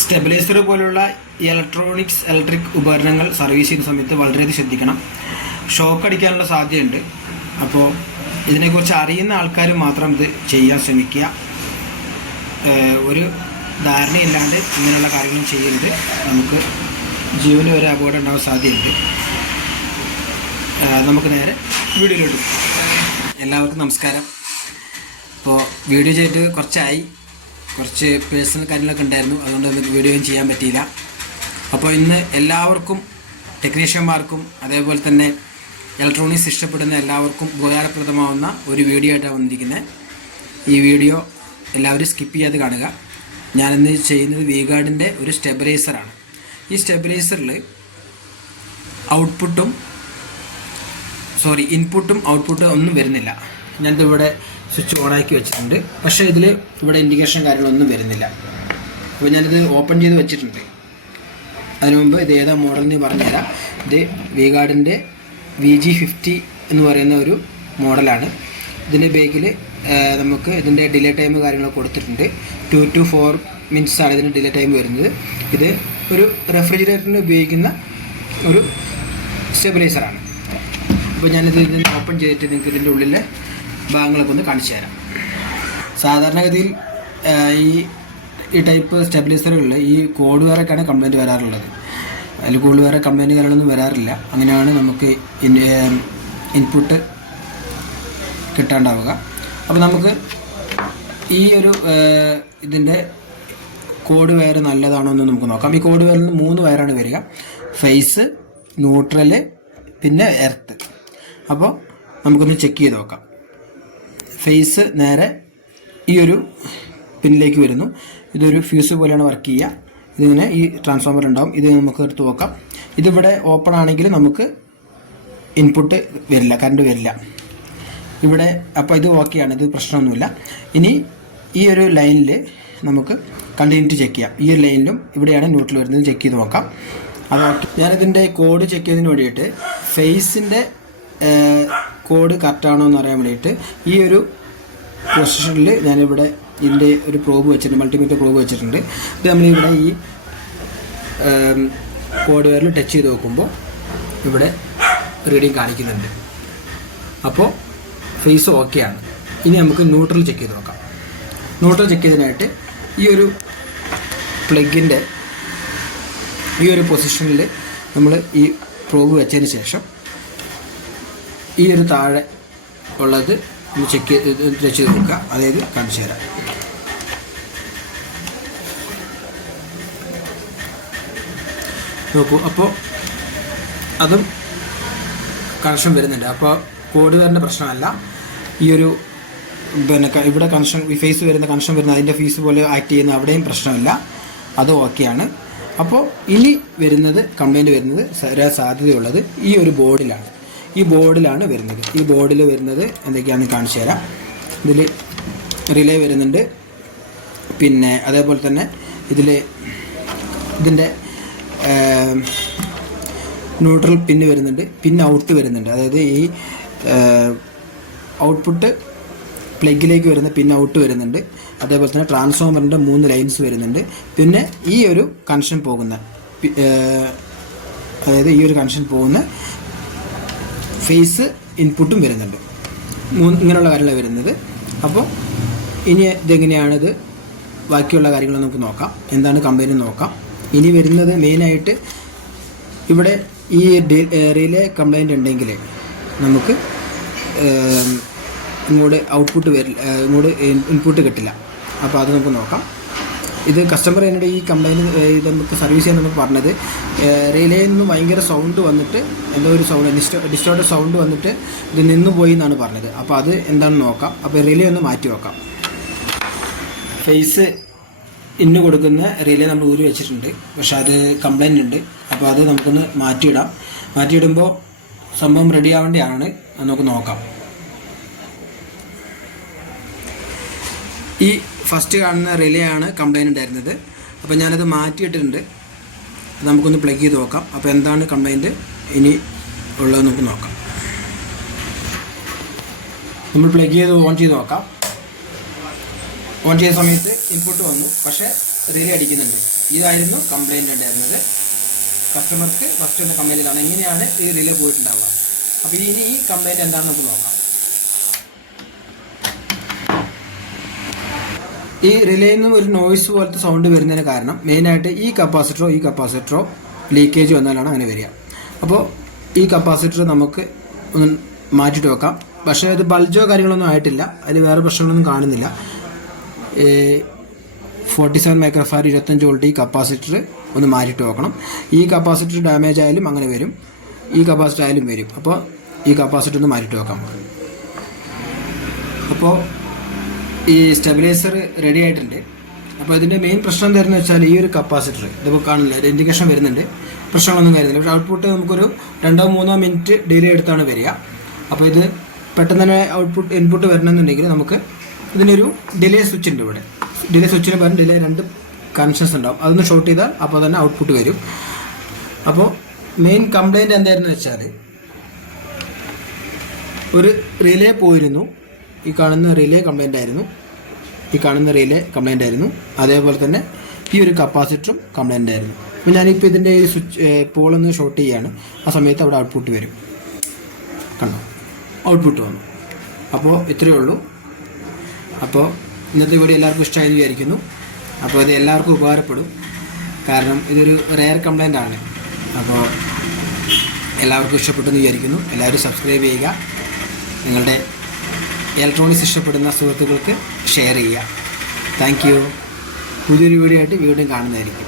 Stabiliser പോലുള്ള electric ഉപകരണങ്ങൾ service ചെയ്യുന്ന സമയത്ത് വളരെയധികം ശ്രദ്ധിക്കണം. ഷോക്ക് അടിക്കാനുള്ള സാധ്യതയുണ്ട്. അപ്പോൾ ഇതിനെക്കുറിച്ച് അറിയുന്ന ആൾക്കാർ മാത്രം ഇത് ചെയ്യാൻ ശ്രമിക്കുക. ഒരു ധാരണയില്ലാണ്ട് ഇങ്ങനെയുള്ള കാര്യങ്ങളും ചെയ്യരുത്. നമുക്ക് ജീവന് ഒരു അപകടം ഉണ്ടാകാൻ സാധ്യതയുണ്ട്. നമുക്ക് നേരെ വീഡിയോയിലോട്ട്. എല്ലാവർക്കും നമസ്കാരം. ഇപ്പോൾ വീഡിയോ ചെയ്തിട്ട് കുറച്ച് പേഴ്സണൽ കാര്യങ്ങളൊക്കെ ഉണ്ടായിരുന്നു, അതുകൊണ്ട് നമുക്ക് വീഡിയോ ചെയ്യാൻ പറ്റിയില്ല. അപ്പോൾ ഇന്ന് എല്ലാവർക്കും, ടെക്നീഷ്യന്മാർക്കും അതേപോലെ തന്നെ ഇലക്ട്രോണിക്സ് ഇഷ്ടപ്പെടുന്ന എല്ലാവർക്കും ഉപകാരപ്രദമാവുന്ന ഒരു വീഡിയോ ആയിട്ടാണ് വന്നിരിക്കുന്നത്. ഈ വീഡിയോ എല്ലാവരും സ്കിപ്പ് ചെയ്യാതെ കാണുക. ഞാനിന്ന് ചെയ്യുന്നത് V-Guardൻ്റെ ഒരു സ്റ്റെബിലൈസറാണ്. ഈ സ്റ്റെബിലൈസറിൽ ഇൻപുട്ടും ഔട്ട്പുട്ടും ഒന്നും വരുന്നില്ല. ഞാനിത് ഇവിടെ സ്വിച്ച് ഓണാക്കി വെച്ചിട്ടുണ്ട്, പക്ഷേ ഇവിടെ ഇൻഡിക്കേഷൻ കാര്യങ്ങളൊന്നും വരുന്നില്ല. അപ്പോൾ ഞാനിത് ഓപ്പൺ ചെയ്ത് വെച്ചിട്ടുണ്ട്. അതിനു മുമ്പ് ഇത് ഏതാ മോഡലിന് പറഞ്ഞുതരാം. ഇത് V-Guardൻ്റെ VG50 എന്ന് പറയുന്ന ഒരു മോഡലാണ്. ഇതിൻ്റെ ബേക്കിൽ നമുക്ക് ഇതിൻ്റെ ഡിലേ ടൈം കാര്യങ്ങളൊക്കെ കൊടുത്തിട്ടുണ്ട്. 2 to 4 minutes ആണ് ഇതിൻ്റെ ഡിലേ ടൈം വരുന്നത്. ഇത് ഒരു റെഫ്രിജറേറ്ററിന് ഉപയോഗിക്കുന്ന ഒരു സ്റ്റെബിലൈസറാണ്. അപ്പോൾ ഞാനിത് ഓപ്പൺ ചെയ്തിട്ട് നിങ്ങൾക്ക് ഇതിൻ്റെ ഉള്ളിലെ ഭാഗങ്ങളൊക്കെ ഒന്ന് കാണിച്ചു തരാം. സാധാരണഗതിയിൽ ഈ ടൈപ്പ് സ്റ്റെബിലൈസറുകളിൽ ഈ കോഡ് വയറൊക്കെയാണ് കംപ്ലൈൻറ്റ് വരാറുള്ളത്. അതിൽ കൂടുതൽ വേറെ കംപ്ലൈൻറ്റ് കാര്യങ്ങളൊന്നും വരാറില്ല. അങ്ങനെയാണ് നമുക്ക് ഇൻപുട്ട് കിട്ടാണ്ടാവുക. അപ്പോൾ നമുക്ക് ഈ ഒരു ഇതിൻ്റെ കോഡ് വയർ നല്ലതാണോ എന്ന് നമുക്ക് നോക്കാം. ഈ കോഡ് വയറിൽ 3 വയറാണ് വരിക: ഫേസ്, ന്യൂട്രൽ, പിന്നെ എർത്ത്. അപ്പോൾ നമുക്കൊന്ന് ചെക്ക് ചെയ്ത് നോക്കാം. ഫേസ് നേരെ ഈ ഒരു പിന്നിലേക്ക് വരുന്നു. ഇതൊരു ഫ്യൂസ് പോലെയാണ് വർക്ക് ചെയ്യുക. ഇതിങ്ങനെ ഈ ട്രാൻസ്ഫോമർ ഉണ്ടാവും. ഇത് നമുക്ക് എടുത്ത് നോക്കാം. ഇതിവിടെ ഓപ്പൺ ആണെങ്കിൽ നമുക്ക് ഇൻപുട്ട് വരില്ല, കറണ്ട് വരില്ല ഇവിടെ. അപ്പോൾ ഇത് ഓക്കെയാണ്, ഇത് പ്രശ്നമൊന്നുമില്ല. ഇനി ഈ ഒരു ലൈനിൽ നമുക്ക് കണ്ടിന്യൂറ്റി ചെക്ക് ചെയ്യാം. ഈ ഒരു ലൈനിലും ഇവിടെയാണ് ന്യൂട്രൽ വരുന്നത്, ചെക്ക് ചെയ്ത് നോക്കാം. അത് ഞാനിതിൻ്റെ കോഡ് ചെക്ക് ചെയ്യുന്നതിന് വേണ്ടിയിട്ട് ഫേസിൻ്റെ കോഡ് കറക്റ്റാണോ എന്ന് അറിയാൻ വേണ്ടിയിട്ട് ഈ ഒരു പൊസിഷനിൽ ഞാനിവിടെ ഇതിൻ്റെ ഒരു പ്രോബ് വെച്ചിട്ടുണ്ട്, മൾട്ടിമീറ്റർ പ്രോബ് വെച്ചിട്ടുണ്ട്. ഇത് നമ്മളിവിടെ ഈ കോഡ് വയറിൽ ടച്ച് ചെയ്ത് നോക്കുമ്പോൾ ഇവിടെ റീഡിങ് കാണിക്കുന്നുണ്ട്. അപ്പോൾ ഫേസ് ഓക്കെയാണ്. ഇനി നമുക്ക് ന്യൂട്രൽ ചെക്ക് ചെയ്ത് നോക്കാം. ന്യൂട്രൽ ചെക്ക് ചെയ്തതിനായിട്ട് ഈ ഒരു പ്ലഗിൻ്റെ ഈ ഒരു പൊസിഷനിൽ നമ്മൾ ഈ പ്രോബ് വെച്ചതിന് ശേഷം ഈ ഒരു താഴെ ഉള്ളത് ടച്ച് ചെയ്ത് നോക്കുക. അതായത് കാണിച്ചു തരാം. നോക്കൂ, അപ്പോൾ അതും കണക്ഷൻ വരുന്നുണ്ട്. അപ്പോൾ കോഡ് വരുന്ന പ്രശ്നമല്ല. ഈ ഒരു ഇവിടെ കണക്ഷൻ, ഈ ഫേസ് വരുന്ന കണക്ഷൻ വരുന്ന അതിൻ്റെ ഫീസ് പോലെ ആക്ട് ചെയ്യുന്ന അവിടെയും പ്രശ്നമില്ല, അത് ഓക്കെയാണ്. അപ്പോൾ ഇനി വരുന്നത് കംപ്ലൈൻറ്റ് വരുന്നത് വരാൻ സാധ്യതയുള്ളത് ഈ ഒരു ബോർഡിലാണ്. ഈ ബോർഡിലാണ് വരുന്നത്. ഈ ബോർഡിൽ വരുന്നത് എന്തൊക്കെയാണെന്ന് കാണിച്ചു തരാം. ഇതിൽ റിലേ വരുന്നുണ്ട്, പിന്നെ അതേപോലെ തന്നെ ഇതിൻ്റെ ന്യൂട്രൽ പിന്ന് വരുന്നുണ്ട്, പിന്നെ ഔട്ട് വരുന്നുണ്ട്. അതായത് ഈ ഔട്ട്പുട്ട് പ്ലഗിലേക്ക് വരുന്ന പിന്നെ ഔട്ട് വരുന്നുണ്ട്. അതേപോലെ തന്നെ ട്രാൻസ്ഫോമറിൻ്റെ 3 ലൈൻസ് വരുന്നുണ്ട്. പിന്നെ ഈ ഒരു കണക്ഷൻ പോകുന്ന അതായത് ഈ ഒരു കണക്ഷൻ പോകുന്ന ഫേസ് ഇൻപുട്ടും വരുന്നുണ്ട്. ഇങ്ങനെയുള്ള കാര്യങ്ങളാണ് വരുന്നത്. അപ്പോൾ ഇനി ഇതെങ്ങനെയാണിത് ബാക്കിയുള്ള കാര്യങ്ങൾ നമുക്ക് നോക്കാം, എന്താണ് കംപ്ലൈൻറ്റ് നോക്കാം. ഇനി വരുന്നത് മെയിനായിട്ട് ഇവിടെ ഈ റിലേ കംപ്ലൈൻറ്റ് ഉണ്ടെങ്കിൽ നമുക്ക് ഇങ്ങോട്ട് ഔട്ട്പുട്ട് വരില്ല, ഇങ്ങോട്ട് ഇൻപുട്ട് കിട്ടില്ല. അപ്പോൾ അത് നമുക്ക് നോക്കാം. ഇത് കസ്റ്റമർ എന്നോട് ഈ കംപ്ലൈൻറ്റ് ഇത് നമുക്ക് സർവീസ് ചെയ്യാൻ നമുക്ക് പറഞ്ഞത് റിലേയിൽ നിന്ന് ഭയങ്കര സൗണ്ട് വന്നിട്ട് എന്തോ ഒരു ഡിസ്റ്റോർട്ടഡ് സൗണ്ട് വന്നിട്ട് ഇത് നിന്ന് പോയി എന്നാണ് പറഞ്ഞത്. അപ്പോൾ അത് എന്താണെന്ന് നോക്കാം. അപ്പോൾ റിലേ ഒന്ന് മാറ്റി വെക്കാം. ഫേസ് ഇന്ന് കൊടുക്കുന്ന റിലേ നമ്മൾ ഊരി വെച്ചിട്ടുണ്ട്, പക്ഷെ അത് കംപ്ലൈൻ്റ് ഉണ്ട്. അപ്പോൾ അത് നമുക്കൊന്ന് മാറ്റിയിടാം. മാറ്റിയിടുമ്പോൾ സംഭവം റെഡി ആവേണ്ടതാണ്, അത് നമുക്ക് നോക്കാം. ഈ ഫസ്റ്റ് കാണുന്ന റിലേ ആണ് കംപ്ലൈൻറ്റ് ഉണ്ടായിരുന്നത്. അപ്പോൾ ഞാനത് മാറ്റിയിട്ടുണ്ട്. നമുക്കൊന്ന് പ്ലഗ് ചെയ്ത് നോക്കാം. അപ്പോൾ എന്താണ് കംപ്ലൈൻറ്റ് ഇനി ഉള്ളത് നമുക്ക് നോക്കാം. നമ്മൾ പ്ലഗ് ചെയ്ത് ഓൺ ചെയ്ത് നോക്കാം. ഓൺ ചെയ്ത സമയത്ത് ഇൻപുട്ട് വന്നു, പക്ഷേ റിലേ അടിക്കുന്നുണ്ട്. ഇതായിരുന്നു കംപ്ലൈൻറ്റ് ഉണ്ടായിരുന്നത്. കസ്റ്റമർക്ക് ഫസ്റ്റ് ഒന്ന് കംപ്ലൈൻറ്റ് ചെയ്താണ് എങ്ങനെയാണ് ഈ റിലേ പോയിട്ടുണ്ടാവുക. അപ്പോൾ ഇനി ഈ കംപ്ലൈൻറ്റ് എന്താണെന്ന് നമുക്ക് നോക്കാം. ഈ റിലേയിൽ നിന്നും ഒരു നോയ്സ് പോലത്തെ സൗണ്ട് വരുന്നതിന് കാരണം മെയിനായിട്ട് ഈ കപ്പാസിറ്ററോ ലീക്കേജ് വന്നാലാണ് അങ്ങനെ വരിക. അപ്പോൾ ഈ കപ്പാസിറ്റർ നമുക്ക് ഒന്ന് മാറ്റിയിട്ട് വെക്കാം. പക്ഷേ അത് ബൾജോ കാര്യങ്ങളൊന്നും ആയിട്ടില്ല, അതിൽ വേറെ പ്രശ്നങ്ങളൊന്നും കാണുന്നില്ല. 47 മൈക്രോഫാരഡ് 25 വോൾട്ട് ഈ കപ്പാസിറ്റർ ഒന്ന് മാറ്റിയിട്ട് വെക്കണം. ഈ കപ്പാസിറ്റർ ഡാമേജ് ആയാലും അങ്ങനെ വരും, ഈ കപ്പാസിറ്റർ ആയാലും വരും. അപ്പോൾ ഈ കപ്പാസിറ്റർ ഒന്ന് മാറ്റിയിട്ട് വെക്കാം. അപ്പോൾ ഈ സ്റ്റെബിലൈസർ റെഡി ആയിട്ടുണ്ട്. അപ്പോൾ ഇതിൻ്റെ മെയിൻ പ്രശ്നം എന്താണെന്ന് വെച്ചാൽ ഈ ഒരു കപ്പാസിറ്റർ ഇതിപ്പോൾ കാണില്ല, ഒരു ഇൻഡിക്കേഷൻ വരുന്നുണ്ട്, പ്രശ്നങ്ങളൊന്നും വരുന്നില്ല. പക്ഷേ ഔട്ട്പുട്ട് നമുക്കൊരു 2-3 മിനിറ്റ് ഡിലേ എടുത്താണ് വരിക. അപ്പോൾ ഇത് പെട്ടെന്ന് തന്നെ ഇൻപുട്ട് വരണമെന്നുണ്ടെങ്കിൽ നമുക്ക് ഇതിനൊരു ഡിലേ സ്വിച്ച് ഉണ്ട് ഇവിടെ. ഡിലേ സ്വിച്ചിന് പകരം ഡിലേ 2 കണക്ഷൻസ് ഉണ്ടാവും, അതൊന്ന് ഷോർട്ട് ചെയ്താൽ അപ്പോൾ തന്നെ ഔട്ട്പുട്ട് വരും. അപ്പോൾ മെയിൻ കംപ്ലൈൻറ്റ് എന്തായിരുന്നു വെച്ചാൽ ഒരു റിലേ പോയിരുന്നു, ഈ കാണുന്ന റിലേ കംപ്ലൈൻ്റ് ആയിരുന്നു, അതേപോലെ തന്നെ ഈ ഒരു കപ്പാസിറ്ററും കംപ്ലൈൻ്റ് ആയിരുന്നു. അപ്പോൾ ഞാനിപ്പോൾ ഇതിൻ്റെ ഈ സ്വിച്ച് പോളൊന്ന് ഷോർട്ട് ചെയ്യുകയാണ്, ആ സമയത്ത് അവിടെ ഔട്ട്പുട്ട് വരും. കണ്ടോ, ഔട്ട്പുട്ട് വന്നു. അപ്പോൾ ഇത്രയേ ഉള്ളൂ. അപ്പോൾ ഇന്നത്തെ വീഡിയോ എല്ലാവർക്കും ഇഷ്ടമായി വിചാരിക്കുന്നു. അപ്പോൾ ഇത് എല്ലാവർക്കും ഉപകാരപ്പെടും, കാരണം ഇതൊരു റെയർ കംപ്ലൈൻ്റ് ആണ്. അപ്പോൾ എല്ലാവർക്കും ഇഷ്ടപ്പെട്ടെന്ന് വിചാരിക്കുന്നു. എല്ലാവരും സബ്സ്ക്രൈബ് ചെയ്യുക, നിങ്ങളുടെ ഇലക്ട്രോണിക്സ് ഇഷ്ടപ്പെടുന്ന സുഹൃത്തുക്കൾക്ക് ഷെയർ ചെയ്യുക. Thank you. പുതിയൊരു വീഡിയോ ആയിട്ട് വീണ്ടും കാണുന്നതായിരിക്കും.